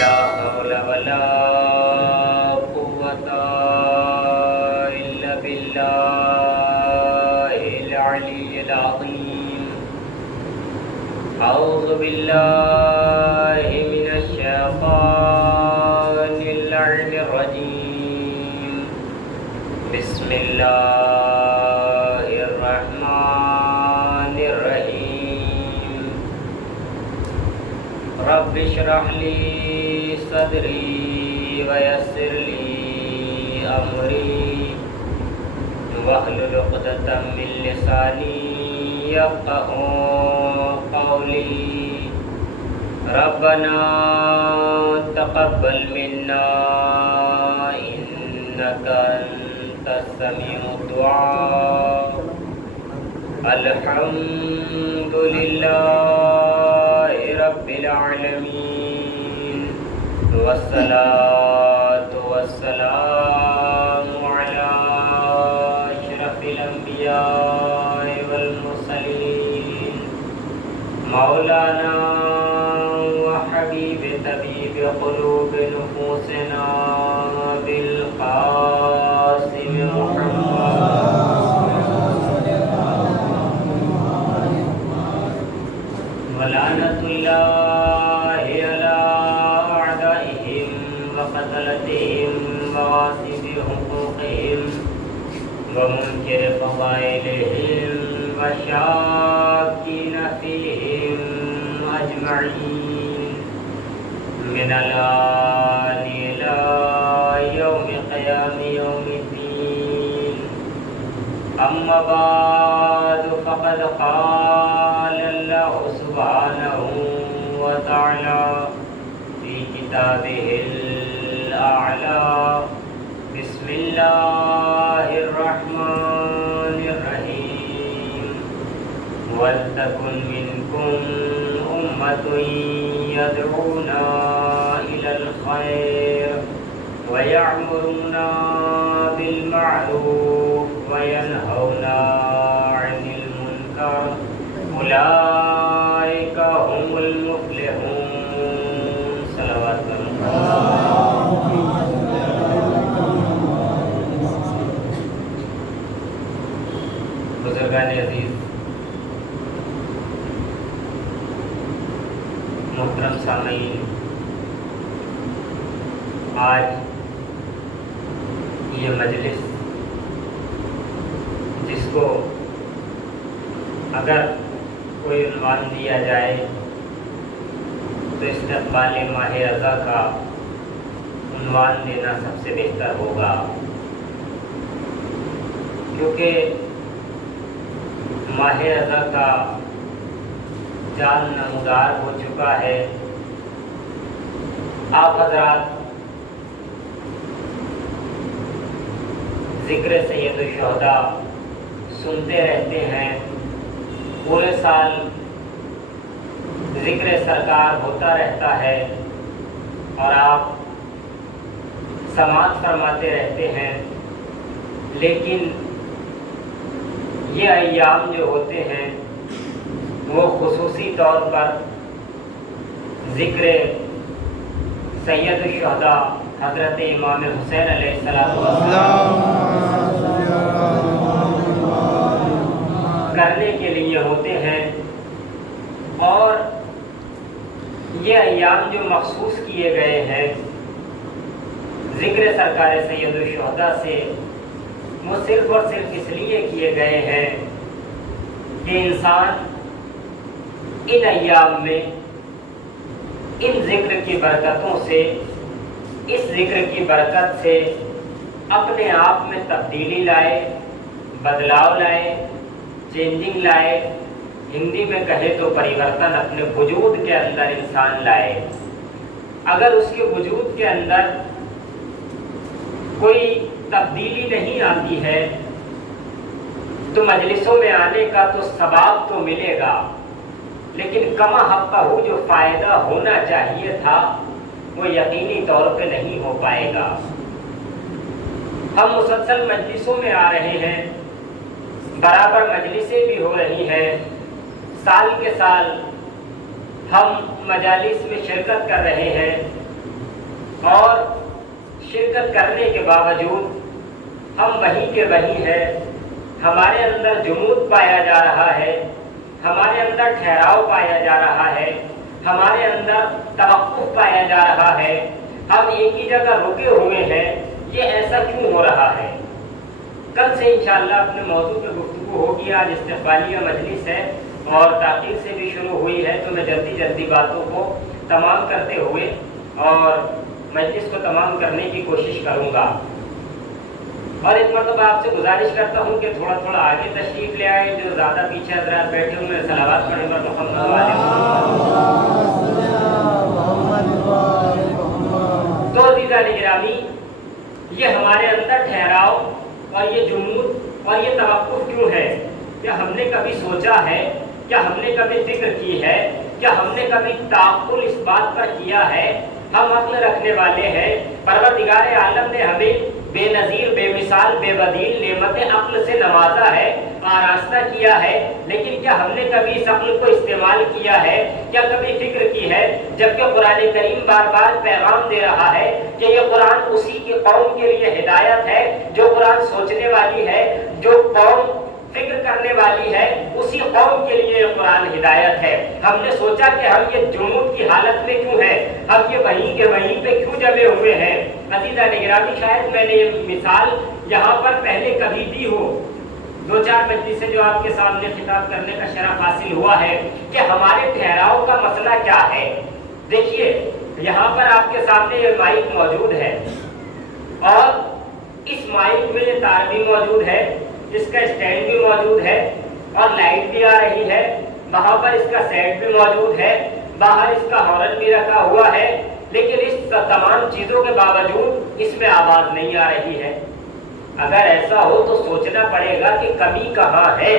لا حول ولا قوة إلا بالله العلي العظيم. أعوذ بالله من الشيطان اللعين الرجيم. بسم الله الرحمن الرحيم. رب اشرح لي صدري ويسر لي أمري واحلل عقدة من لساني يفقهوا قولي. ربنا تقبل منا إنك أنت السميع الدعاء. الحمد لله رب العالمين والصلاة والسلام على أشرف الأنبياء والمرسلين مولانا وحبيب طبيب قلوب نفوسنا بالقاسم محمد ولعنة الله على أعدائهم وقتلتهم وغاصب حقوقهم ومنكر فضائلهم وشاكين فيهم أجمعين من الآن إلى يوم قيام يوم الدين. أما بعد فقد قال الله سبحانه وتعالى في كتابه الأعلى. بسم الله الرحمن الرحيم. ولتكن منكم أمة يدعون إلى الخير ويأمرون بالمعروف وينهون عن المنكر أولئك هم المفلحون. صلوات بزرگان عزیز، محترم سامعین، آج یہ مجلس جس کو اگر کوئی عنوان دیا جائے تو استقبال ماہ رضا کا عنوان دینا سب سے بہتر ہوگا، کیونکہ ماہ رضا کا جان نمودار ہو چکا ہے. آپ حضرات ذکر سید الشہداء سنتے رہتے ہیں، پورے سال ذکر سرکار ہوتا رہتا ہے اور آپ سماعت فرماتے رہتے ہیں، لیکن یہ ایام جو ہوتے ہیں وہ خصوصی طور پر ذکر سید الشہداء حضرت امام حسین علیہ السلام کرنے کے لیے ہوتے ہیں. اور یہ ایام جو مخصوص کیے گئے ہیں ذکر سرکار سید الشہداء سے، وہ صرف اور صرف اس لیے کیے گئے ہیں کہ انسان ان ایام میں ان ذکر کی برکتوں سے، اس ذکر کی برکت سے اپنے آپ میں تبدیلی لائے، بدلاؤ لائے، چینجنگ لائے. ہندی میں کہے تو پریورتن اپنے وجود کے اندر انسان لائے. اگر اس کے وجود کے اندر کوئی تبدیلی نہیں آتی ہے تو مجلسوں میں آنے کا تو ثواب تو ملے گا، لیکن کما حقہ جو فائدہ ہونا چاہیے تھا وہ یقینی طور پہ نہیں ہو پائے گا. ہم مسلسل مجلسوں میں آ رہے ہیں، برابر مجلسیں بھی ہو رہی ہیں، سال کے سال ہم مجالس میں شرکت کر رہے ہیں، اور شرکت کرنے کے باوجود ہم وہیں کے وہیں ہیں، ہمارے اندر جمود پایا جا رہا ہے، ہمارے اندر ٹھہراؤ پایا جا رہا ہے، ہمارے اندر توقف پایا جا رہا ہے، ہم ایک ہی جگہ رکے ہوئے ہیں، یہ ایسا کیوں ہو رہا ہے؟ کل سے انشاءاللہ اپنے موضوع پہ گفتگو ہوگی۔ آج استقبالیہ مجلس ہے اور تاخیر سے بھی شروع ہوئی ہے، تو میں جلدی باتوں کو تمام کرتے ہوئے اور مجلس کو تمام کرنے کی کوشش کروں گا۔ اور ایک مرتبہ آپ سے گزارش کرتا ہوں کہ تھوڑا آگے تشریف لے آئے، جو زیادہ پیچھے حضرات بیٹھے ہوئے ہیں صلوات پڑھیں اور محمد تو عزیزان گرامی، یہ ہمارے اندر ٹھہراؤ اور یہ جمود اور یہ توقف کیوں ہے؟ کیا ہم نے کبھی سوچا ہے؟ کیا ہم نے کبھی فکر کی ہے؟ کیا ہم نے کبھی تعقل اس بات پر کیا ہے؟ ہم عقل رکھنے والے ہیں، پروردگار عالم نے ہمیں بے نظیر، بے مثال، بے بدیل نعمت عقل سے نوازا ہے، آراستہ کیا ہے، لیکن کیا ہم نے کبھی اس عقل کو استعمال کیا ہے؟ کیا کبھی فکر کی ہے؟ جبکہ قرآن کریم بار بار پیغام دے رہا ہے کہ یہ قرآن اسی کی قوم کے لیے ہدایت ہے، جو قرآن سوچنے والی ہے، جو قوم فکر کرنے والی ہے، اسی قوم کے لیے یہ قرآن ہدایت ہے۔ ہم نے سوچا کہ ہم یہ جمود کی حالت میں کیوں ہیں، ہم یہ وہیں کے وہیں پہ کیوں جمے ہوئے ہیں؟ عزیزان گرامی، شاید میں نے یہ مثال یہاں پر پہلے کبھی دی ہو، 2-4 مجلسیں جو آپ کے سامنے خطاب کرنے کا شرف حاصل ہوا ہے کہ ہمارے ٹھہراؤ کا مسئلہ کیا ہے۔ دیکھیے یہاں پر آپ کے سامنے یہ مائک موجود ہے اور اس مائک میں یہ تار بھی موجود ہے، اس کا اسٹینڈ بھی موجود ہے اور لائٹ بھی آ رہی ہے، وہاں پر اس کا سیٹ بھی موجود ہے، باہر اس کا ہارن بھی رکھا ہوا ہے، لیکن اس تمام چیزوں کے باوجود اس میں آواز نہیں آ رہی ہے۔ اگر ایسا ہو تو سوچنا پڑے گا کہ کمی کہاں ہے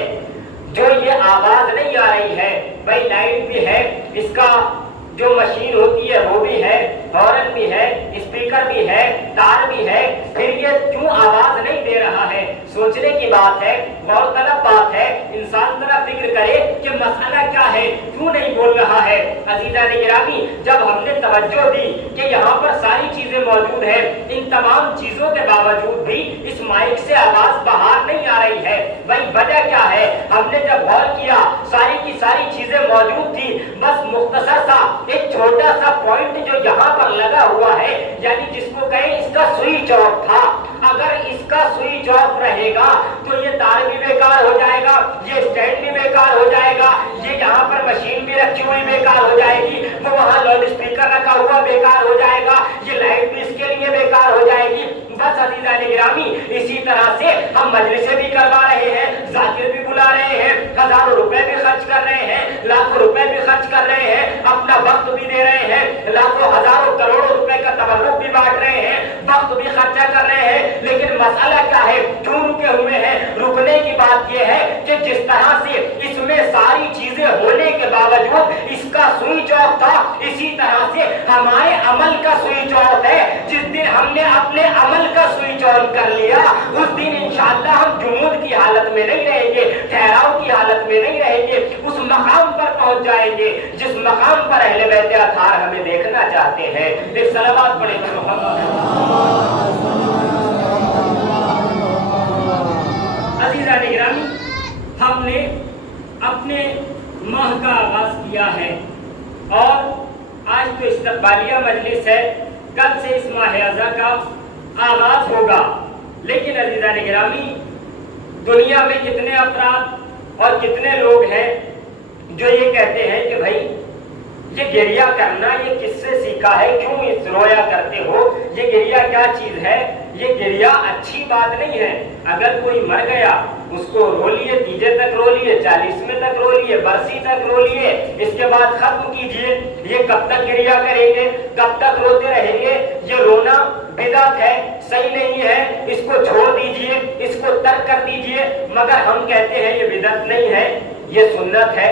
جو یہ آواز نہیں آ رہی ہے۔ بھائی لائٹ بھی ہے، اس کا جو مشین ہوتی ہے وہ بھی ہے، ہارن بھی ہے، اسپیکر بھی ہے، تار بھی ہے، پھر یہ کیوں آواز نہیں دے رہا ہے؟ سوچنے کی بات ہے، غور طلب بات ہے، انسان ذرا فکر کرے کہ مسئلہ کیا ہے، کیوں نہیں بول رہا ہے۔ عزیزان گرامی، جب ہم نے توجہ دی کہ یہاں پر ساری چیزیں موجود ہیں، ان تمام چیزوں کے باوجود بھی اس مائک سے آواز باہر نہیں آ رہی ہے، بھائی وجہ کیا ہے؟ ہم نے جب غور کیا ساری کی ساری چیزیں موجود تھی، بس مختصر سا ایک چھوٹا سا پوائنٹ جو یہاں پر لگا ہوا ہے، یعنی جس کو کہیں اس کا سوئچ آف تھا، اگر اس کا سوئچ آف رہے گا تو یہ تار بھی بیکار ہو جائے گا، یہ اسٹینڈ بھی بیکار ہو جائے گا، یہ یہاں پر مشین بھی رکھی ہوئی بیکار ہو جائے گی، وہ وہاں لاؤڈ اسپیکر رکھا ہوا بیکار ہو جائے گا، یہ لائٹ بھی اس کے لیے بیکار ہو جائے گی۔ بس عزیزان گرامی، اسی طرح سے ہم مجلسیں بھی کروا رہے ہیں، ذاکر بھی بلا رہے ہیں، ہزاروں روپے بھی خرچ کر رہے ہیں، لاکھوں روپے بھی خرچ کر رہے ہیں، اپنا وقت بھی دے رہے ہیں، لاکھوں ہزاروں کروڑوں روپے کا تبرک بھی بانٹ رہے ہیں، وقت بھی خرچہ کر رہے ہیں، لیکن مسئلہ کیا ہے؟ کیوں رکے ہوئے ہیں؟ رکنے کی بات یہ ہے کہ جس طرح سے اس میں ساری چیزیں ہونے کے باوجود اس کا سوئچ آف تھا، اسی طرح سے ہمارے عمل کا سوئچ آف ہے۔ جس دن ہم نے اپنے عمل کا سوئچ آن کر لیا، اس دن انشاءاللہ ہم جمود کی حالت میں نہیں رہیں گے، ٹھہراؤ کی حالت میں نہیں رہیں گے، اس مقام پر پہنچ جائیں گے جس مقام پر اہل بیت اطہار ہمیں دیکھنا چاہتے ہیں۔ ایک صلوات پڑھیں محمد۔ عزیزان گرامی، ہم نے اپنے ماہ کا آغاز کیا ہے اور آج تو استقبالیہ مجلس ہے، کل سے اس ماہ اعضا کا آغاز ہوگا، لیکن عزیزان گرامی دنیا میں کتنے افراد اور کتنے لوگ ہیں جو یہ کہتے ہیں کہ بھائی یہ گریہ کرنا یہ کس سے سیکھا ہے، کیوں اس رویا کرتے ہو، یہ گریہ کیا چیز ہے، یہ گریہ اچھی بات نہیں ہے۔ اگر کوئی مر گیا اس کو رو لیے، تیجے تک رو لیے، 40ویں تک رو لیے، برسی تک رو لیے، اس کے بعد ختم کیجئے۔ یہ کب تک گریہ کریں گے، کب تک روتے رہیں گے؟ یہ رونا بدعت ہے، صحیح نہیں ہے، اس کو چھوڑ دیجئے، اس کو ترک کر دیجئے۔ مگر ہم کہتے ہیں یہ بدعت نہیں ہے، یہ سنت ہے۔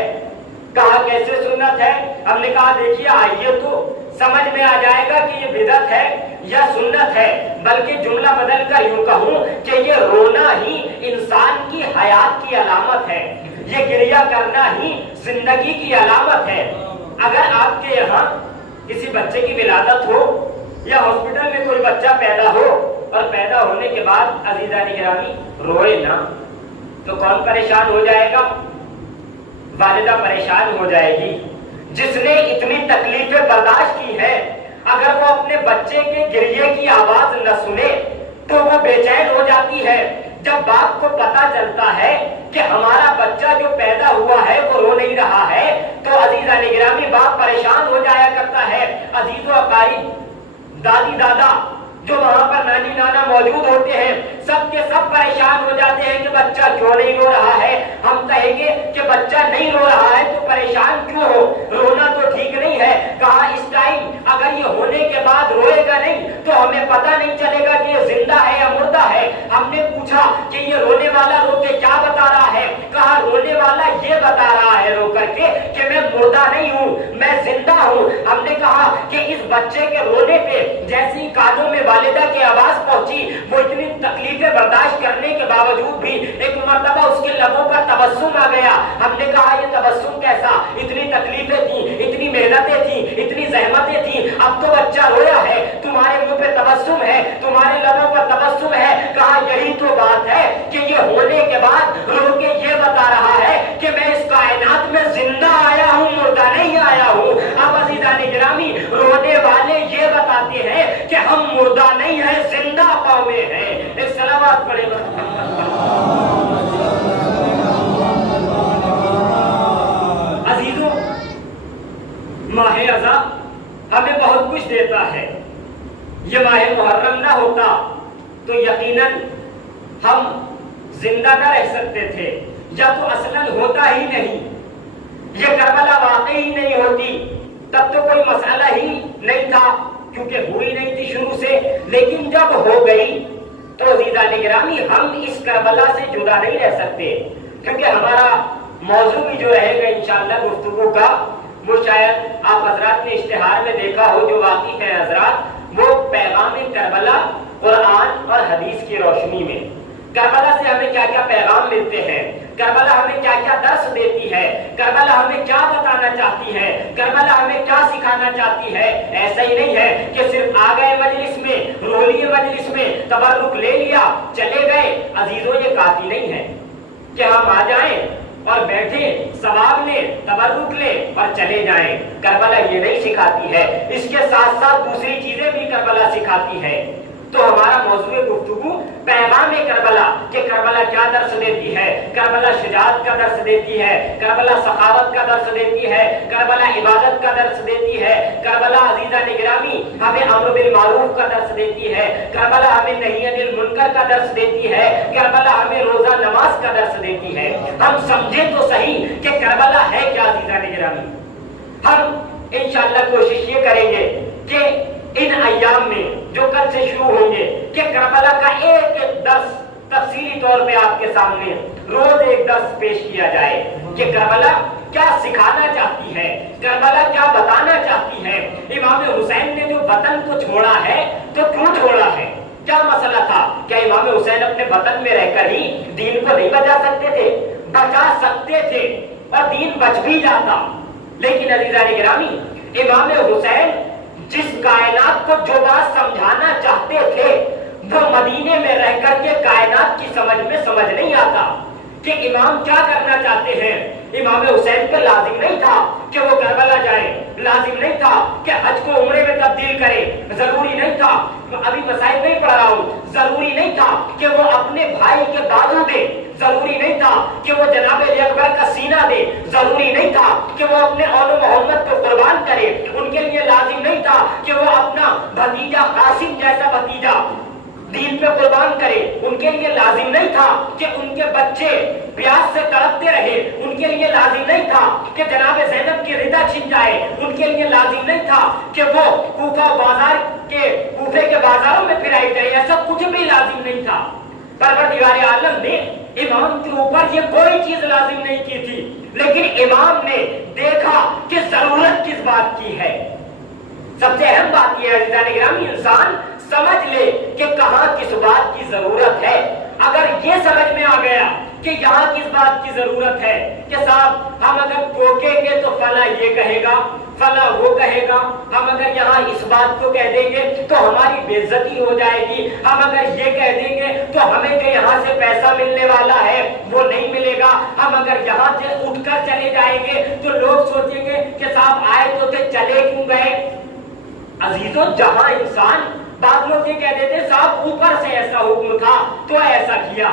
کہا کیسے سنت ہے؟ ہم نے کہا دیکھیے آئیے تو سمجھ میں آ جائے گا کہ یہ بدعت ہے یا سنت ہے، بلکہ جملہ بدل کر یوں کہوں کہ یہ رونا ہی انسان کی حیات کی علامت ہے، یہ گریہ کرنا ہی زندگی کی علامت ہے۔ اگر آپ کے یہاں کسی بچے کی ولادت ہو یا ہاسپٹل میں کوئی بچہ پیدا ہو اور پیدا ہونے کے بعد عزیزان گرامی روئے نا تو کون پریشان ہو جائے گا؟ والدہ پریشان ہو جائے گی جس نے اتنی تکلیفیں برداشت کی ہے. اگر وہ اپنے بچے کے گریے کی آواز نہ سنے تو وہ بے چین ہو جاتی ہے. جب باپ کو پتا چلتا ہے کہ ہمارا بچہ جو پیدا ہوا ہے وہ رو نہیں رہا ہے تو عزیزان گرامی باپ پریشان ہو جایا کرتا ہے. عزیز و اقارب، دادی دادا جو وہاں پر نانی نانا موجود ہوتے ہیں سب کے سب پریشان ہو جاتے ہیں کہ بچہ کیوں نہیں رو رہا ہے. ہم کہیں گے کہ بچہ نہیں رو رہا ہے تو پریشان کیوں ہو؟ رونا تو ٹھیک نہیں ہے. کہا اس ٹائم اگر یہ ہونے کے بعد روئے گا نہیں تو ہمیں پتہ نہیں چلے گا کہ یہ زندہ ہے یا مردہ ہے. ہم نے پوچھا کہ یہ رونے والا رو کے کیا بتا رہا ہے؟ کہا رونے والا یہ بتا رہا ہے رو کر کے کہ میں مردہ نہیں ہوں، میں زندہ ہوں. ہم نے کہا کہ اس بچے کے رونے پہ جیسی کانوں میں والدہ کی آواز پہنچی وہ اتنی تکلیفیں برداشت کرنے کے باوجود بھی ایک مرتبہ اس کے لبوں پر تبسم آ گیا. ہم نے کہا یہ تبسم کیسا؟ اتنی تکلیفیں تھیں، اتنی محنتیں تھیں، اتنی زحمتیں تھیں، اب تو بچہ رویا ہے، تمہارے منہ پہ تبسم ہے، تمہارے لبوں پر تبسم ہے. کہا یہی تو بات ہے کہ یہ ہونے کے بعد رو کے یہ بتا رہا ہے کہ میں اس کائنات میں زندہ آیا ہوں، مردہ نہیں آیا ہوں. اب عزیزان گرامی رونے والے یہ بتاتے ہیں کہ ہم مردہ نہیں ہیں، زندہ قومیں ہیں. ایک صلوات پڑھے عزیزوں. ماہ رضا ہمیں بہت کچھ دیتا ہے. یہ ماہ محرم نہ ہوتا تو یقیناً ہم زندہ نہ رہ سکتے تھے، یا تو اصلاً ہوتا ہی نہیں. یہ کربلا واقعی نہیں ہوتی تب تو کوئی مسئلہ ہی نہیں تھا کیونکہ ہوئی نہیں تھی شروع سے. لیکن جب ہو گئی تو عزیزان گرامی ہم اس کربلا سے جدا نہیں رہ سکتے کیونکہ ہمارا موضوع بھی جو رہے گا انشاءاللہ گفتگو کا وہ شاید آپ حضرات نے اشتہار میں دیکھا ہو، جو واقف ہیں حضرات، وہ پیغام کربلا قرآن اور حدیث کی روشنی میں. کربلا سے ہمیں کیا کیا پیغام ملتے ہیں، کربلا ہمیں کیا کیا درس دیتی ہے، کربلا ہمیں کیا بتانا چاہتی ہے، کربلا ہمیں کیا سکھانا چاہتی ہے. ایسا ہی نہیں ہے کہ صرف آ گئے مجلس میں، رو لیے مجلس میں، تبرک لے لیا، چلے گئے. عزیزوں یہ کافی نہیں ہے کہ ہم آ جائیں اور بیٹھے ثواب لیں، تبرک لیں اور چلے جائیں. کربلا یہ نہیں سکھاتی ہے، اس کے ساتھ ساتھ دوسری چیزیں بھی کربلا سکھاتی ہے. تو ہمارا موضوع گفتگو پیغام کربلا کہ کربلا کیا درس دیتی ہے. کربلا شجاعت کا درس دیتی ہے، کربلا سخاوت کا درس دیتی ہے، کربلا عبادت کا درس دیتی ہے. کربلا عزیزان گرامی ہمیں امر بالمعروف کا درس دیتی ہے، کربلا ہمیں نہی عن المنکر کا درس دیتی ہے، کربلا ہمیں روزہ نماز کا درس دیتی ہے. ہم سمجھیں تو صحیح کہ کربلا ہے کیا عزیزان گرامی. ہم انشاءاللہ کوشش یہ کریں گے کہ ان ایام میں جو کل سے شروع ہوں گے کہ کربلا کا ایک ایک درس تفصیلی طور پہ آپ کے سامنے روز ایک درس پیش کیا جائے کہ کربلا کیا سکھانا چاہتی ہے، کربلا کیا بتانا چاہتی ہے. امام حسین نے جو وطن کو چھوڑا ہے تو کیوں چھوڑا ہے، کیا مسئلہ تھا؟ کیا امام حسین اپنے وطن میں رہ کر ہی دین کو نہیں بچا سکتے تھے؟ بچا سکتے تھے اور دین بچ بھی جاتا. لیکن عزیزان گرامی امام حسین جس کائنات کو جو بات سمجھانا چاہتے تھے وہ مدینے میں رہ کر کے کائنات کی سمجھ میں سمجھ نہیں آتا کہ امام کیا کرنا چاہتے ہیں. امام حسین پر لازم نہیں تھا کہ وہ کربلا جائیں، لازم نہیں تھا کہ حج کو عمرے میں تبدیل کریں، ضروری نہیں تھا. ابھی مسائل نہیں پڑھ رہا ہوں. ضروری نہیں تھا کہ وہ اپنے بھائی کے بازو دے، ضروری نہیں تھا کہ وہ جناب علی اکبر کا سینہ دے، ضروری نہیں تھا کہ وہ اپنے اول محمد کو قربان کرے. ان کے لیے لازم نہیں تھا کہ وہ اپنا بھتیجا قاسم جیسا بھتیجا دین پہ قربان کرے. ان کے لیے لازم نہیں تھا کہ ان کے بچے پیاس سے تڑپتے رہے. ان کے لیے لازم نہیں تھا کہ جناب زینب کی رضا چھن جائے. ان کے لیے لازم نہیں تھا کہ وہ کوفے کے بازاروں میں پھرائی جائے. ایسا کچھ بھی لازم نہیں تھا. پروردگار عالم نے امام کے اوپر یہ کوئی چیز لازم نہیں کی تھی، لیکن امام نے دیکھا کہ ضرورت کس بات کی ہے. سب سے اہم بات یہ ہے عزیزان گرامی انسان سمجھ لے کہ کہاں کس بات کی ضرورت ہے. اگر یہ سمجھ میں آ گیا کہ یہاں کس بات کی ضرورت ہے کہ صاحب ہم اگر ٹوکیں گے تو فلاں یہ کہے گا، فلاں وہ کہے گا، ہم اگر یہاں اس بات کو کہہ دیں گے تو ہماری بے عزتی ہو جائے گی، ہم اگر یہ کہہ دیں گے تو ہمیں جو یہاں سے پیسہ ملنے والا ہے وہ نہیں ملے گا، ہم اگر یہاں سے اٹھ کر چلے جائیں گے تو لوگ سوچیں گے کہ صاحب آئے تو تھے چلے کیوں گئے۔ عزیزوں، جہاں انسان بعض لوگ یہ کہہ دیتے صاحب اوپر سے ایسا حکم تھا تو ایسا کیا،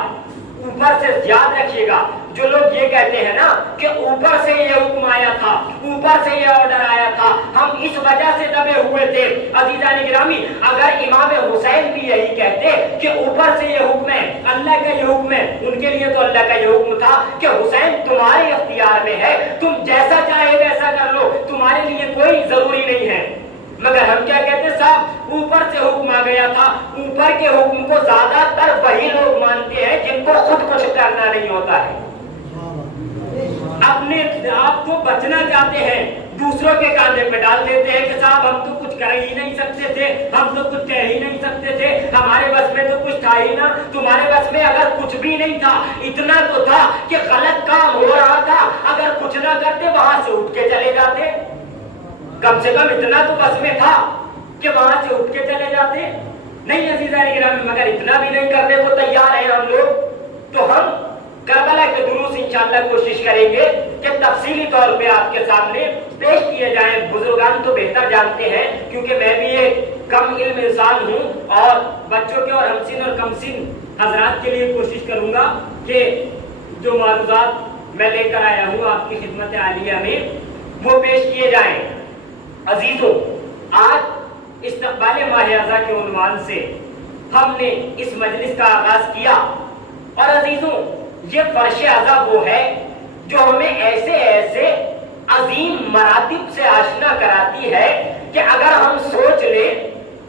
اوپر سے یاد رکھیے گا جو لوگ یہ کہتے ہیں نا کہ اوپر سے یہ حکم آیا تھا، اوپر سے یہ آرڈر آیا تھا، ہم اس وجہ سے دبے ہوئے تھے۔ عزیزان گرامی، اگر امام حسین بھی یہی کہتے کہ اوپر سے یہ حکم ہے، اللہ کا یہ حکم ہے، ان کے لیے تو اللہ کا یہ حکم تھا کہ حسین تمہارے اختیار میں ہے، تم جیسا چاہے ویسا کر لو، تمہارے لیے کوئی ضروری نہیں ہے۔ مگر ہم کیا کہتے صاحب اوپر سے حکم آ گیا تھا۔ اوپر کے حکم کو زیادہ تر وہی لوگ مانتے ہیں جن کو خود کچھ کرنا نہیں ہوتا ہے، اپنے آپ کو بچنا چاہتے ہیں، دوسروں کے کاندھے پہ ڈال دیتے ہیں کہ صاحب ہم تو کچھ کر ہی نہیں سکتے تھے، ہم تو کچھ کہہ ہی نہیں سکتے تھے، ہمارے بس میں تو کچھ تھا ہی نہ۔ تمہارے بس میں اگر کچھ بھی نہیں تھا، اتنا تو تھا کہ غلط کام ہو رہا تھا، اگر کچھ نہ کرتے وہاں سے اٹھ کے چلے جاتے، کم سے کم اتنا تو بس میں تھا کہ وہاں سے اٹھ کے چلے جاتے۔ نہیں عزیزان گرامی، مگر اتنا بھی نہیں کرنے کو تیار ہیں ہم لوگ، تو ہم کربلا کے دروس انشاءاللہ کوشش کریں گے کہ تفصیلی طور پہ آپ کے سامنے پیش کیے جائیں۔ بزرگان تو بہتر جانتے ہیں کیونکہ میں بھی ایک کم علم انسان ہوں، اور بچوں کے اور ہم سن اور کم سن حضرات کے لیے کوشش کروں گا کہ جو معلومات میں لے کر آیا ہوں آپ کی خدمت عالیہ میں وہ پیش کیے جائیں۔ عزیزوں، آج استقبال ماہ اعضا کے عنوان سے ہم نے اس مجلس کا آغاز کیا، اور عزیزوں یہ فرش اعضا وہ ہے جو ہمیں ایسے ایسے عظیم مراتب سے آشنا کراتی ہے کہ اگر ہم سوچ لیں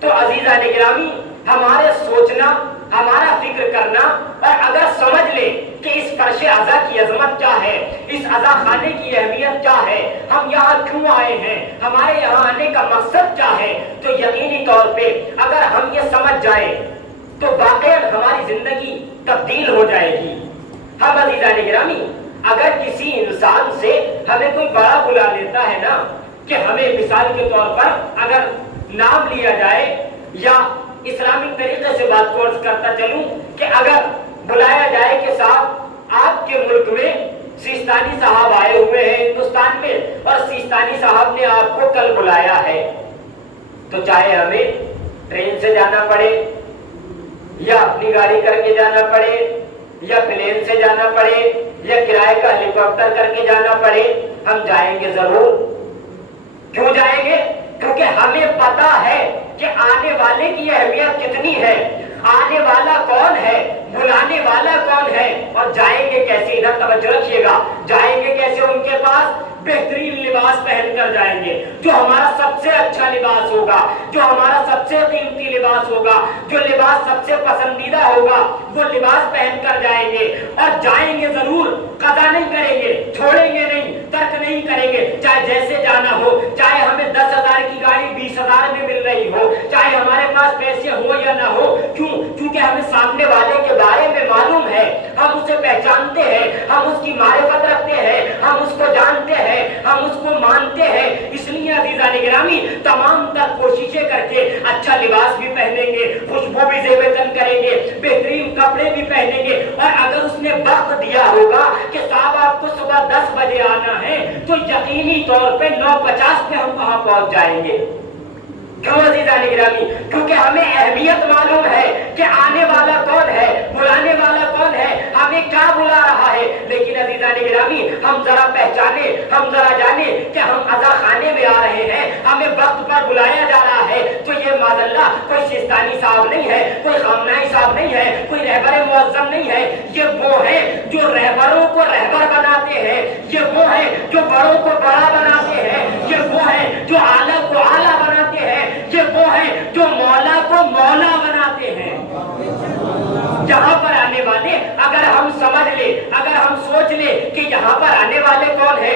تو عزیزان گرامی ہمارے سوچنا، ہمارا فکر کرنا، اور اگر سمجھ لیں کہ اس فرش اعضا کی عظمت کیا ہے، اس عزا خانے کی اہمیت کیا ہے، ہم یہاں کیوں آئے ہیں، ہمارے یہاں آنے کا مقصد کیا ہے، تو یقینی طور پہ اگر ہم یہ سمجھ جائیں تو واقعاً ہماری زندگی تبدیل ہو جائے گی۔ ہم عزیزان گرامی اگر کسی انسان سے ہمیں کوئی بڑا بلا لیتا ہے نا، کہ ہمیں مثال کے طور پر اگر نام لیا جائے، یا اسلامک طریقے سے بات کو عرض کرتا چلوں کہ اگر بلایا جائے کہ صاحب آپ کے ملک میں سیستانی صاحب آئے ہوئے ہیں ہندوستان میں، اور سیستانی صاحب نے آپ کو کل بلایا ہے، تو چاہے ہمیں ٹرین سے جانا پڑے، یا اپنی گاڑی کر کے جانا پڑے، یا پلین سے جانا پڑے، یا کرائے کا ہیلی کاپٹر کر کے جانا پڑے، ہم جائیں گے ضرور۔ کیوں جائیں گے؟ کیونکہ ہمیں پتا ہے کہ آنے والے کی اہمیت کتنی ہے، آنے والا کون ہے، بلانے والا کون ہے، اور جائیں گے کیسے، ادھر توجہ رکھیے گا، جائیں گے کیسے ان کے پاس؟ بہترین لباس پہن کر جائیں گے، جو ہمارا سب سے اچھا لباس ہوگا، جو ہمارا سب سے قیمتی لباس ہوگا، جو لباس سب سے پسندیدہ ہوگا، وہ لباس پہن کر جائیں گے، اور جائیں گے ضرور، قضا نہیں کریں گے، چھوڑیں گے نہیں، ترک نہیں کریں گے، چاہے جیسے جانا ہو، چاہے ہمیں 10,000 کی گاڑی 20,000 میں مل رہی ہو، چاہے ہمارے پاس پیسے ہو یا نہ ہو۔ کیوں؟ کیونکہ ہمیں سامنے والے کے بارے میں معلوم ہے، ہم اسے پہچانتے ہیں، ہم اس کی معرفت رکھتے ہیں، ہم اس کو جانتے ہیں، ہم اس کو مانتے ہیں۔ اس لیے عزیزان گرامی تمام تر کوششیں کر کے اچھا لباس بھی پہنیں گے، خوشبو بھی زیب تن کریں گے، بہترین کپڑے بھی پہنیں گے، اور اگر اس نے وقت دیا ہوگا کہ صاحب آپ کو صبح 10 بجے آنا ہے، تو یقینی طور پہ 9:50 پہ ہم وہاں پہنچ جائیں گے۔ کیوں عزیزان گرامی؟ کیونکہ ہمیں اہمیت معلوم ہے کہ آنے والا کون ہے، بلانے والا کون ہے، ہمیں کیا بلا رہا ہے۔ لیکن عزیزان گرامی ہم ذرا پہچانے، ہم ذرا جانے کہ ہم عزا خانے میں آ رہے ہیں، ہمیں وقت پر بلایا جا رہا ہے، تو یہ معذاللہ کوئی سیستانی صاحب نہیں ہے، کوئی خامنائی صاحب نہیں ہے، کوئی رہبر معظم نہیں ہے، یہ وہ ہیں جو رہبروں کو رہبر بناتے ہیں، یہ وہ ہیں جو بڑوں کو بڑا بناتے ہیں، یہ وہ ہیں جو اعلیٰ کو اعلیٰ بناتے ہیں، یہ وہ ہیں جو مولا کو مولا بناتے ہیں۔ یہاں پر آنے والے اگر ہم سمجھ لیں، اگر ہم سوچ لیں کہ یہاں پر آنے والے کون ہیں،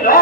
9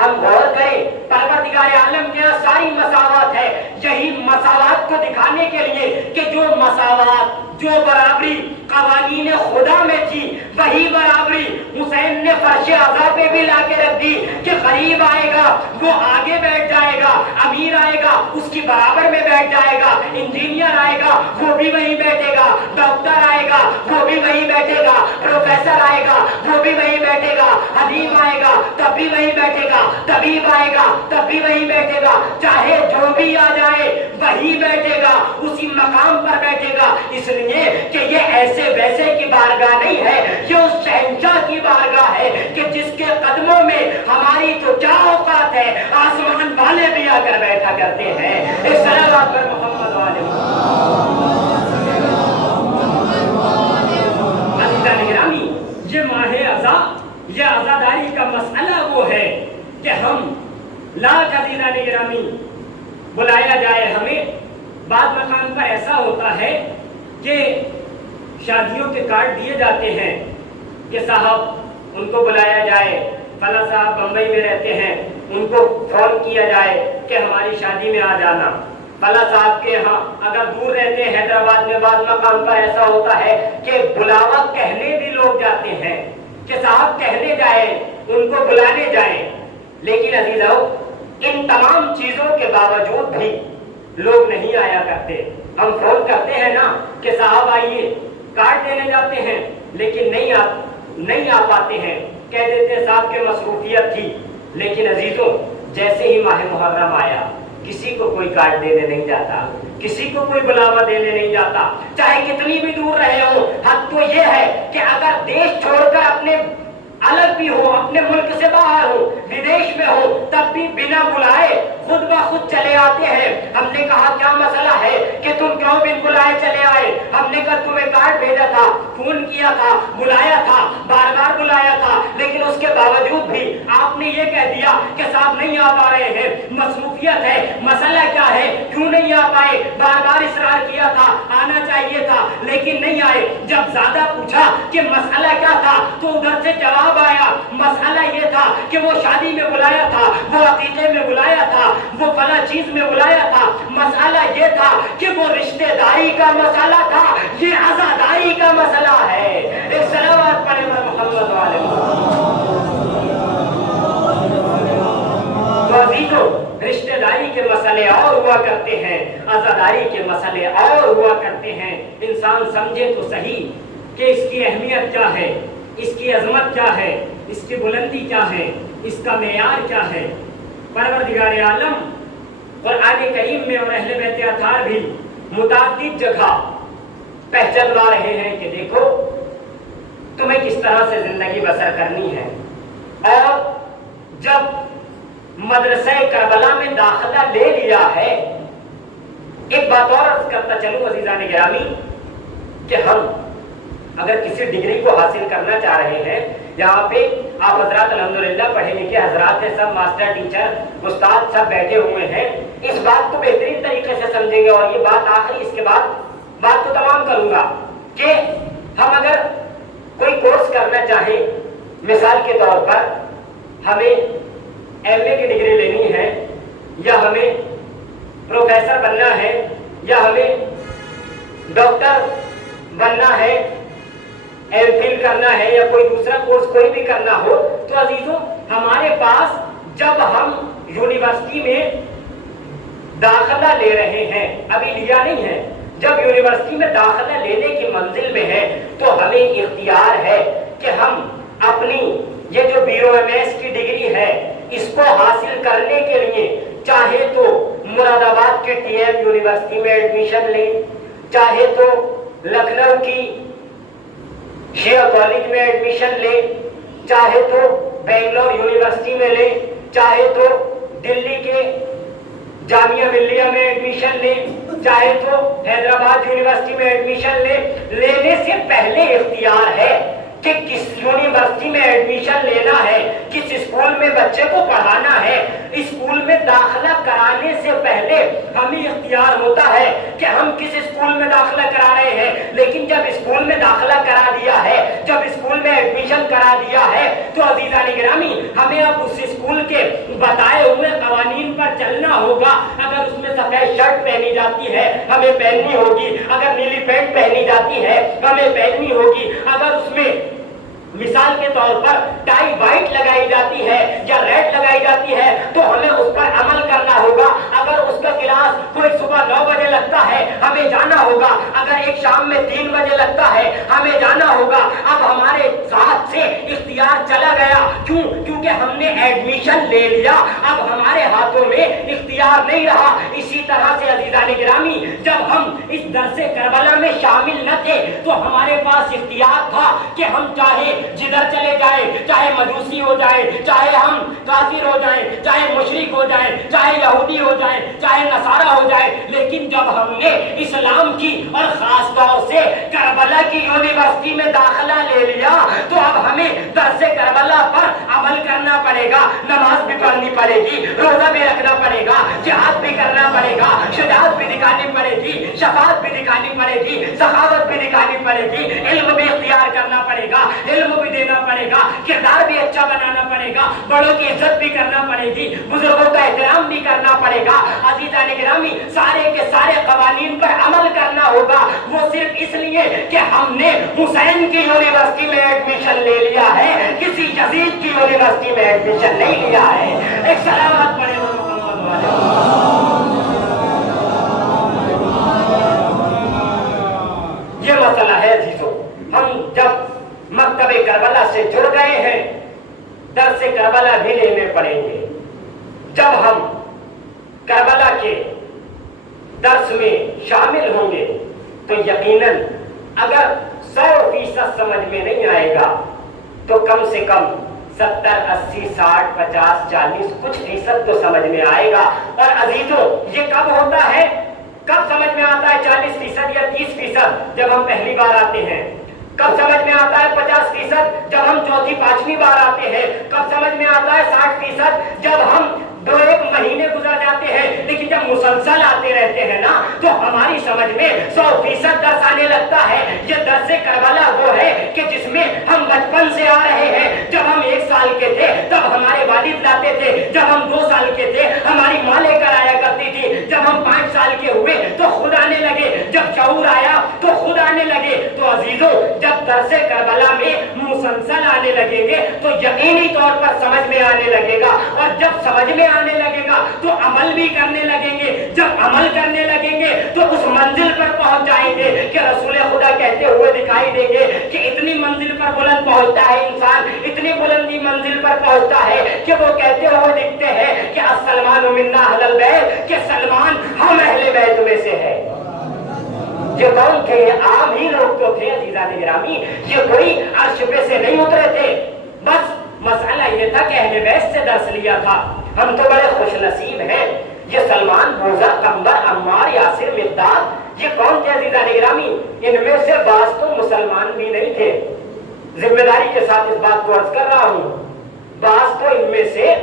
ہم غور کریں، پروردگار عالم کے یہاں ساری مساوات ہے. یہی مساوات کو دکھانے کے لیے کہ جو مساوات، جو برابری قوانین خدا میں تھی، وہی برابری حسین نے فرش عزا پہ بھی لا کے رکھ دی کہ غریب آئے گا وہ آگے بیٹھ جائے گا، امیر آئے گا اس کی برابر میں بیٹھ جائے گا، انجینئر آئے گا وہ بھی وہیں بیٹھے گا، ڈاکٹر آئے گا وہ بھی وہیں بیٹھے گا، پروفیسر آئے گا وہ بھی وہیں بیٹھے گا، حبیب آئے گا تب بھی وہیں بیٹھے گا، طبیب آئے گا تب بھی وہیں بیٹھے گا، چاہے جو بھی آ جائے وہی بیٹھے گا، اسی مقام پر بیٹھے گا. اس لیے کہ یہ ایسے ویسے کی بارگاہ نہیں ہے، یہ اس شہنشاہ کی بارگاہ ہے کہ جس کے قدموں میں ہماری تو کیا اوقات ہے، آسمان والے بھی آ کر بیٹھا کرتے ہیں. ایک صلوات پر محمد والے. عزیزان گرامی، یہ ماہ عزا، یہ عزاداری کا مسئلہ وہ ہے کہ ہم لاکھ عزیزان گرامی بلایا جائے ہمیں. بعض مقام پر ایسا ہوتا ہے کہ شادیوں کے کارڈ دیے جاتے ہیں کہ صاحب ان کو بلایا جائے، فلاں صاحب بمبئی میں رہتے ہیں ان کو فون کیا جائے کہ ہماری شادی میں آ جانا، فلاں صاحب کے ہاں اگر دور رہتے ہیں حیدرآباد میں. بعض مقام پر ایسا ہوتا ہے کہ بلاوا کہنے بھی لوگ جاتے ہیں کہ صاحب کہنے جائیں، ان کو بلانے جائیں. لیکن عزیزو، ان تمام چیزوں کے باوجود بھی لوگ نہیں آیا کرتے. ہم فون کرتے ہیں نا کہ صاحب آئیے، کارڈ دینے جاتے ہیں لیکن نہیں آ پاتے ہیں، کہہ دیتے ہیں صاحب کے مصروفیت تھی. لیکن عزیزوں، جیسے ہی ماہ محرم آیا کسی کو کوئی کارڈ دینے نہیں جاتا، کسی کو کوئی بلاوا دینے نہیں جاتا، چاہے کتنی بھی دور رہے ہو. حق تو یہ ہے کہ اگر دیش چھوڑ کر اپنے الگ بھی ہو، اپنے ملک سے باہر ہو، ودیش میں ہو، تب بھی بنا بلائے خود بخود چلے آتے ہیں. ہم نے کہا کیا مسئلہ ہے کہ تم کیوں بن بلائے چلے آئے؟ ہم نے کہا تمہیں کارڈ بھیجا تھا، فون کیا تھا، بلایا تھا، بار بار بلایا تھا، لیکن اس کے باوجود بھی آپ نے یہ کہہ دیا کہ صاحب نہیں آ پا رہے ہیں، مصروفیت ہے. مسئلہ کیا ہے؟ کیوں نہیں آ پائے؟ بار بار اصرار کیا تھا، آنا چاہیے تھا لیکن نہیں آئے. جب زیادہ پوچھا کہ مسئلہ کیا تھا تو ادھر سے جواب آیا، مسئلہ یہ تھا کہ وہ شادی میں بلایا تھا، وہ عقیقے میں بلایا تھا، وہ فلاں چیز میں بلایا تھا. مسئلہ یہ تھا کہ وہ رشتہ داری کا مسئلہ تھا، یہ عزاداری کا مسئلہ ہے. ایک صلوات پڑھیں محمد والے. تو عزیزوں، رشتہ داری کے مسئلے اور ہوا کرتے ہیں، عزاداری کے مسئلے اور ہوا کرتے ہیں. انسان سمجھے تو صحیح کہ اس کی اہمیت کیا ہے، اس کی عظمت کیا ہے، اس کی بلندی کیا ہے، اس کا معیار کیا ہے. پروردگار عالم قرآن کریم میں اور اہل بیت اطہار بھی متعدد جگہ پہچانوا رہے ہیں کہ دیکھو تمہیں کس طرح سے زندگی بسر کرنی ہے. اور جب مدرسہ کربلا میں داخلہ لے لیا ہے، ایک بات اور عرض کرتا چلوں عزیزان گرامی کہ ہم اگر کسی ڈگری کو حاصل کرنا چاہ رہے ہیں، یہاں پہ آپ حضرات الحمدللہ پڑھے لکھے حضرات ہیں، سب ماسٹر ٹیچر استاد سب بیٹھے ہوئے ہیں. اس بات کو بہترین طریقے سے سمجھیں گے اور یہ بات آخری، اس کے بعد بات کو تمام کروں گا کہ ہم اگر کوئی کورس کرنا چاہیں، مثال کے طور پر ہمیں MA کی ڈگری لینی ہے، یا ہمیں پروفیسر بننا ہے، یا ہمیں ڈاکٹر بننا ہے، MPhil کرنا ہے، یا کوئی دوسرا کورس کوئی بھی کرنا ہو، تو عزیزوں ہمارے پاس جب ہم یونیورسٹی میں داخلہ لے رہے ہیں، ابھی لیا نہیں ہے، جب یونیورسٹی میں داخلہ لینے کی منزل میں ہے تو ہمیں اختیار ہے کہ ہم اپنی یہ جو BOMS کی ڈگری ہے اس کو حاصل کرنے کے لیے چاہے تو مراد آباد کے TM یونیورسٹی میں ایڈمیشن لیں، چاہے تو لکھنؤ کی شیعہ کالج میں ایڈمیشن لیں، چاہے تو بنگلور یونیورسٹی میں لیں، چاہے تو دلی کے جامعہ ملیہ میں ایڈمیشن لیں، چاہے تو حیدرآباد یونیورسٹی میں ایڈمیشن لیں. لینے سے پہلے اختیار ہے کہ کس یونیورسٹی میں ایڈمیشن لینا ہے، کس اسکول میں بچے کو پڑھانا ہے، اسکول میں داخلہ کرانے سے پہلے ہمیں اختیار ہوتا ہے کہ ہم کس اسکول میں داخلہ کرا رہے ہیں۔ لیکن جب اسکول میں داخلہ کرا دیا ہے، جب اسکول میں ایڈمیشن کرا دیا ہے، تو عزیزان گرامی ہمیں اب اس اسکول کے بتائے ہوئے قوانین پر چلنا ہوگا۔ اگر اس میں سفید شرٹ پہنی جاتی ہے ہمیں پہننی ہوگی، اگر نیلی پینٹ پہنی جاتی ہے ہمیں پہننی ہوگی، اگر اس میں مثال کے طور پر ٹائی وائٹ لگائی جاتی ہے یا ریڈ لگائی جاتی ہے تو ہمیں اس پر عمل کرنا ہوگا۔ اگر اس کا کلاس کوئی صبح 9 بجے لگتا ہے ہمیں جانا ہوگا، اگر ایک شام میں 3 بجے لگتا ہے ہمیں جانا ہوگا۔ اب ہمارے ساتھ سے اختیار چلا گیا، کیونکہ ہم نے ایڈمیشن لے لیا، اب ہمارے ہاتھوں میں اختیار نہیں رہا۔ اسی طرح سے عزیزان گرامی جب ہم اس درس کربلا میں شامل نہ تھے تو ہمارے پاس اختیار تھا کہ ہم چاہے جدھر چلے جائیں، چاہے مجوسی ہو جائے، چاہے ہم کافر ہو جائیں، چاہے مشرک ہو جائیں، چاہے یہودی ہو جائیں، چاہے نصارہ ہو جائیں، لیکن جب ہم نے اسلام کی اور خاص طور سے کربلا کی یونیورسٹی میں داخلہ لے لیا تو اب ہمیں درس کربلا پر عمل کرنا پڑے گا، نماز بھی پڑھنی پڑے گی، روزہ بھی رکھنا پڑے گا، جہاد بھی کرنا پڑے گا، شجاعت بھی دکھانی پڑے گی، شفاعت بھی دکھانی پڑے گی، سخاوت بھی دکھانی پڑے گی، علم بھی اختیار کرنا پڑے گا، علم بھی دینا پڑے گا، کردار بھی اچھا بنانا پڑے گا، بڑوں کی عزت بھی کرنا پڑے گی، بزرگوں کا احترام بھی کرنا پڑے گا۔ عزیزان گرامی سارے کے سارے قوانین پر عمل کرنا ہوگا، وہ صرف اس لیے کہ ہم نے حسین کی یونیورسٹی میں ایڈمیشن لے لیا ہے، کسی یزید کی یونیورسٹی میں ایڈمیشن نہیں لیا ہے۔ ایک سلامت پڑھے محمد والے۔ یہ مسئلہ ہے عزیزو، ہم جب مکتب کربلا سے جڑ گئے ہیں درس کربلا بھی لینے پڑیں گے۔ جب ہم کربلا کے درس میں شامل ہوں گے تو یقیناً اگر 100% سمجھ میں نہیں آئے گا تو کم سے کم 70 80 60 50 40 کچھ فیصد تو سمجھ میں آئے گا۔ اور عزیزوں یہ کب ہوتا ہے، کب سمجھ میں آتا ہے 40% یا 30%؟ جب ہم پہلی بار آتے ہیں۔ کب سمجھ میں آتا ہے 50% جب ہم چوتھی پانچویں بار آتے ہیں۔ کب سمجھ میں آتا ہے 60% جب ہم 2-1 مہینے گزر جاتے ہیں۔ لیکن جب مسلسل آتے رہتے ہیں نا تو ہماری سمجھ میں 100% درس آنے لگتا ہے۔ یہ درس کربلا وہ ہے کہ جس میں ہم بچپن سے آ رہے ہیں۔ جب ہم 1 سال کے تھے تب ہمارے والد لاتے تھے، جب ہم 2 سال کے تھے ہماری ماں لے کر آیا کرتی تھی، جب ہم 5 سال کے ہوئے تو خود آنے لگے، جب شعور آیا تو خود آنے لگے۔ تو عزیزوں جب درس کربلا میں مسلسل آنے لگیں گے تو یقینی طور پر سمجھ میں آنے لگے گا، اور جب سمجھ میں آنے لگے گا تو عمل بھی کرنے لگیں گے، جب عمل کرنے لگیں گے تو اس منزل پر پہنچ جائیں گے کہ رسول خدا کہتے ہوئے دکھائی دیں گے کہ اتنی منزل پر بلند پہنچتا ہے انسان، اتنی بلندی منزل پر پہنچتا ہے کہ وہ کہتے ہوئے دکھتے ہیں کہ السلمان منا اہل البیت، کہ سلمان ہم اہل بیت میں سے ہے۔ یہ کون تھے؟ یہ عام ہی لوگ تو تھے عزیزان گرامی، یہ کوئی عرش پہ سے نہیں اترے تھے، بس مسئلہ یہ تھا کہ اہل بیت سے درس لیا تھا۔ ہم تو بڑے خوش نصیب ہیں۔ یہ سلمان، بوزا، قمبر، عمار، یاسر، مقداد، یہ کون تھے عزیزان گرامی؟ ان میں سے بعض تو مسلمان بھی نہیں تھے، ذمہ داری کے ساتھ اس بات کو عرض کر رہا ہوں، بعض تو ان میں سے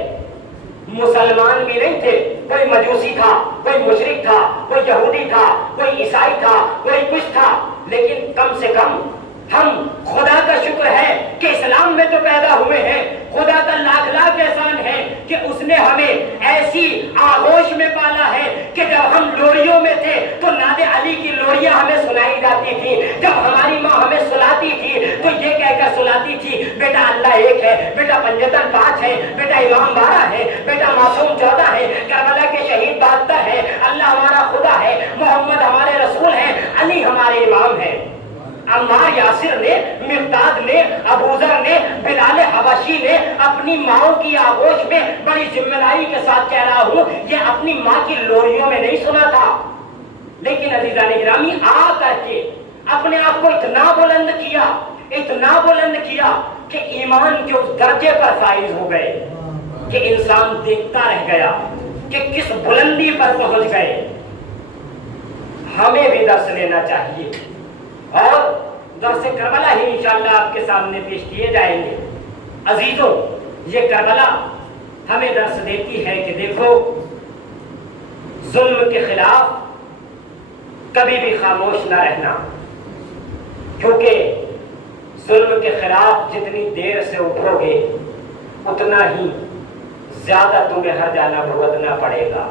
مسلمان بھی نہیں تھے، کوئی مجوسی تھا، کوئی مشرک تھا، کوئی یہودی تھا، کوئی عیسائی تھا، کوئی کچھ تھا، لیکن کم سے کم ہم خدا کا شکر ہے کہ اسلام میں تو پیدا ہوئے ہیں۔ خدا کا لاکھ لاکھ احسان ہے کہ اس نے ہمیں ایسی آغوش میں پالا ہے کہ جب ہم لوریوں میں تھے تو ناد علی کی لوریاں ہمیں سنائی جاتی تھی، جب ہماری ماں ہمیں سلاتی تھی تو یہ کہہ کر سلاتی تھی بیٹا اللہ ایک ہے، بیٹا پنجتن 5 ہے، بیٹا امام 12 ہے، بیٹا معصوم 14 ہے، کربلا کے شہید 72 ہے، اللہ ہمارا خدا ہے، محمد ہمارے رسول ہیں، علی ہمارے امام ہیں۔ عمار، یاسر نے، مقداد نے، ابوذر نے، بلال حبشی نے اپنی ماں کی آغوش میں بڑی ذمہ داری کے ساتھ کہہ رہا ہوں، یہ اپنی ماں کی لوریوں میں نہیں سنا تھا، لیکن عزیزان گرامی آ کر کے اپنے آپ کو اتنا بلند کیا، اتنا بلند کیا کہ ایمان کے اس درجے پر فائز ہو گئے کہ انسان دیکھتا رہ گیا کہ کس بلندی پر پہنچ گئے۔ ہمیں بھی درس لینا چاہیے اور درس کربلا ہی انشاءاللہ آپ کے سامنے پیش کیے جائیں گے۔ عزیزوں، یہ کربلا ہمیں درس دیتی ہے کہ دیکھو، ظلم کے خلاف کبھی بھی خاموش نہ رہنا، کیونکہ ظلم کے خلاف جتنی دیر سے اٹھو گے اتنا ہی زیادہ تمہیں ہر جانا بھگتنا پڑے گا،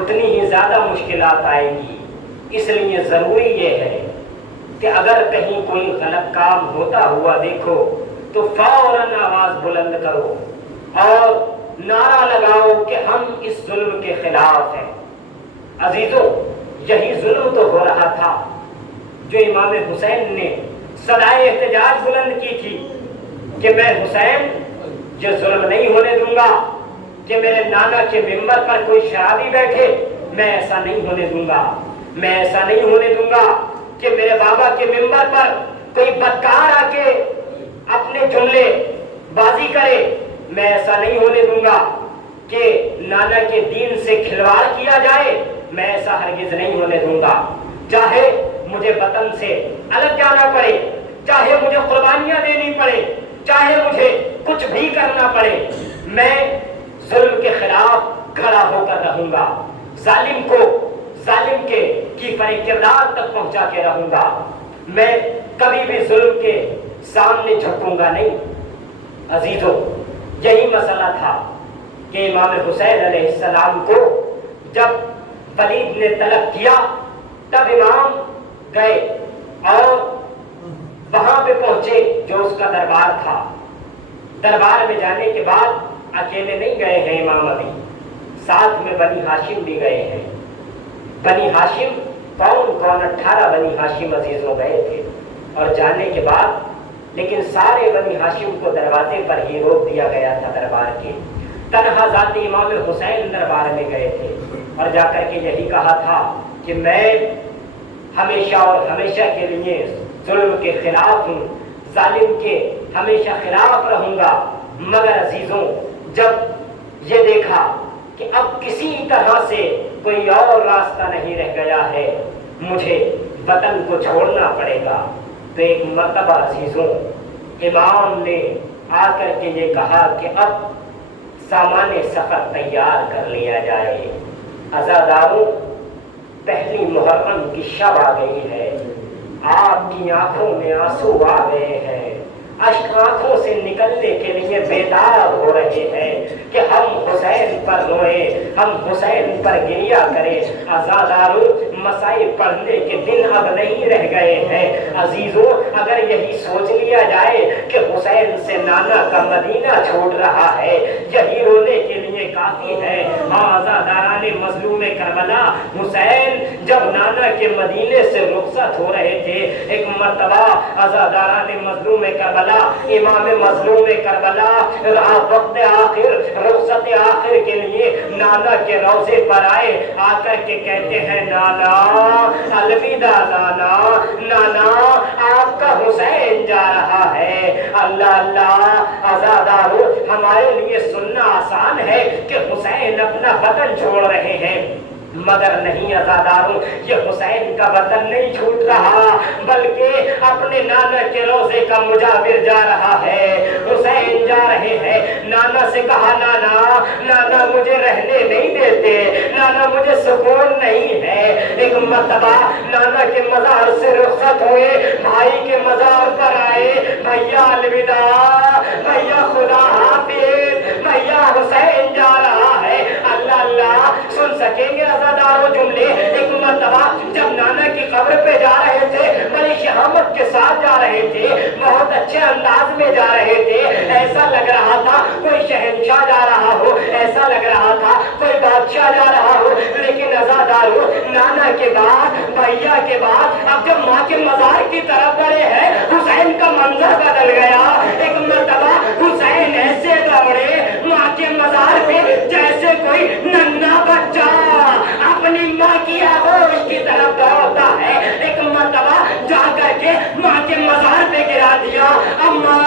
اتنی ہی زیادہ مشکلات آئیں گی۔ اس لیے ضروری یہ ہے کہ اگر کہیں کوئی غلط کام ہوتا ہوا دیکھو تو فوراً آواز بلند کرو اور نعرہ لگاؤ کہ ہم اس ظلم کے خلاف ہیں۔ عزیزوں، یہی ظلم تو ہو رہا تھا جو امام حسین نے صدائے احتجاج بلند کی تھی کہ میں حسین یہ ظلم نہیں ہونے دوں گا کہ میرے نانا کے ممبر پر کوئی شرابی بیٹھے، میں ایسا نہیں ہونے دوں گا، میں ایسا نہیں ہونے دوں گا کہ میرے بابا کے ممبر پر کوئی بدکار آ کے اپنے جملے بازی کرے، میں ایسا نہیں ہونے دوں گا کہ نانا کے دین سے کھلواڑ کیا جائے، میں ایسا ہرگز نہیں ہونے دوں گا۔ چاہے مجھے وطن سے الگ جانا پڑے، چاہے مجھے قربانیاں دینی پڑے، چاہے مجھے کچھ بھی کرنا پڑے، میں ظلم کے خلاف کھڑا ہو کر رہوں گا، ظالم کو ظالم کے کیفر کردار تک پہنچا کے رہوں گا، میں کبھی بھی ظلم کے سامنے جھکوں گا نہیں۔ عزیزوں، یہی مسئلہ تھا کہ امام حسین علیہ السلام کو جب ولید نے طلب کیا تب امام گئے اور وہاں پہ پہنچے جو اس کا دربار تھا۔ دربار میں جانے کے بعد اکیلے نہیں گئے ہیں امام ابھی، ساتھ میں بنی ہاشم بھی گئے ہیں۔ بنی ہاشم کون 18 بنی ہاشم عزیزوں گئے تھے، اور جانے کے بعد لیکن سارے بنی ہاشم کو دروازے پر ہی روک دیا گیا تھا دربار کے۔ تنہا ذات امام حسین دربار میں گئے تھے اور جا کر کے یہی کہا تھا کہ میں ہمیشہ اور ہمیشہ کے لیے ظلم کے خلاف ہوں، ظالم کے ہمیشہ خلاف رہوں گا۔ مگر عزیزوں، جب یہ دیکھا کہ اب کسی طرح سے کوئی اور راستہ نہیں رہ گیا ہے، مجھے وطن کو چھوڑنا پڑے گا، تو ایک مرتبہ عزیزوں امام نے آ کر کے یہ کہا کہ اب سامان سفر تیار کر لیا جائے۔ عزاداروں، پہلی محرم کی شب آ گئی ہے، آپ کی آنکھوں میں آنسو آ گئے ہیں، اشک آنکھوں سے نکلنے کے لیے بیدار ہو رہے ہیں کہ ہم حسین پر روئیں، ہم حسین پر گریہ کریں۔ عزاداروں، مسائل پڑھنے کے دن اب نہیں رہ گئے ہیں۔ عزیزوں، اگر یہی سوچ لیا جائے کہ حسین سے نانا کا مدینہ چھوٹ رہا ہے، یہی رونے کے لیے کافی ہے۔ ہاں، عزاداران مظلوم کربلا، حسین جب نانا کے مدینے سے رخصت ہو رہے تھے، ایک مرتبہ عزاداران مظلوم کربلا، امام مظلوم کربلا وقت آخر، رخصت آخر کے لیے نانا کے روضے پر آئے، آ کر کے کہتے ہیں نانا الوداع، نانا نانا آپ کا حسین جا رہا ہے۔ اللہ اللہ، عزادارو، ہمارے لیے سننا آسان ہے کہ حسین اپنا وطن چھوڑ رہے ہیں، مگر نہیں عزاداروں، یہ حسین کا وطن نہیں چھوٹ رہا بلکہ اپنے نانا کے روضے کا مجاور جا رہا ہے۔ حسین جا رہے ہیں، نانا سے کہا نانا نانا مجھے رہنے نہیں دیتے، نانا مجھے سکون نہیں ہے۔ ایک مرتبہ نانا کے مزار سے رخصت ہوئے، بھائی کے مزار پر آئے، بھیا الوداع، بھیا خدا حافظ، بھیا حسین جا رہا ہے۔ اللہ اللہ، سن سکیں گے عزادارو جملے؟ ایک مرتبہ جب نانا کی قبر پہ جا رہے تھے، بڑی شہامت کے ساتھ جا رہے تھے، بہت اچھے انداز میں جا رہے تھے، ایسا لگ رہا تھا کوئی شہنشاہ جا رہا ہو، ایسا لگ رہا تھا کوئی بادشاہ جا رہا ہو۔ لیکن عزادارو، نانا کے بعد، بھیا کے بعد اب جب ماں کے مزار کی طرف بڑھے ہیں، حسین کا منظر بدل گیا۔ ایک مرتبہ حسین ایسے دوڑے ماں کے مزار پہ جیسے کوئی ننھا بچہ اپنی ماں کی آغوش کی طرف دوڑتا ہے۔ ایک مرتبہ جا کر کے ماں کے مزار پہ گرا دیا، اماں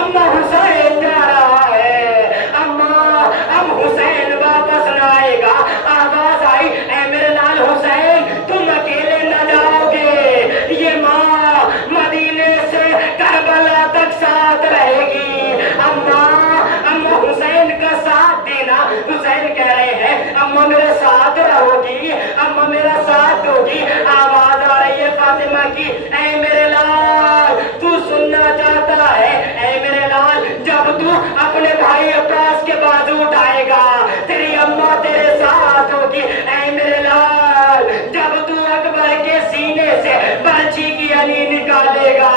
اماں حسین جا رہا ہے، اماں اب حسین واپس نہ آئے گا۔ آواز آئی، اے میرے لال حسین، تم اکیلے نہ جاؤ گے، یہ ماں مدینے فاطمہ کی، اے میرے لال تو سننا چاہتا ہے، اے میرے لال جب تو اپنے بھائی عباس کے بازو اٹھائے گا تیری اماں تیرے ساتھ ہوگی، اے میرے لال جب تو اکبر کے سینے سے برچھی کی علی نکالے گا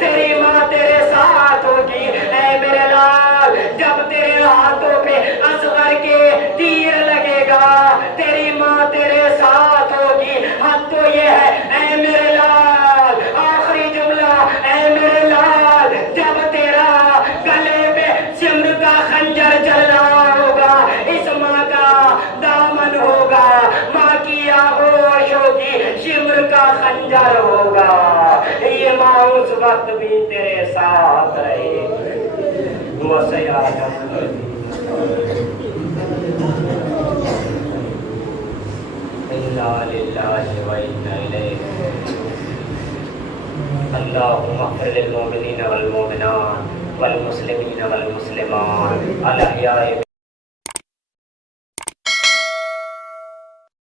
تیری ماں تیرے ساتھ ہوگی، اے میرے لال جب تیرے ہاتھوں پہ اصغر کے تیر لگے گا تیری ماں تیرے ساتھ ہوگی۔ حد تو یہ ہے اے میرے لال، آخری جملہ اے میرے لال جب تیرا گلے پہ سمر کا خنجر چل رہا ہوگا، اس ماں کا دامن ہوگا، ماں کی آغوش ہوگی، سمر کا خنجر ہوگا، یہ ماں اس وقت بھی تیرے ساتھ رہے گی۔ اللهم اغفر للمؤمنين والمؤمنات والمسلمين والمسلمات الأحياء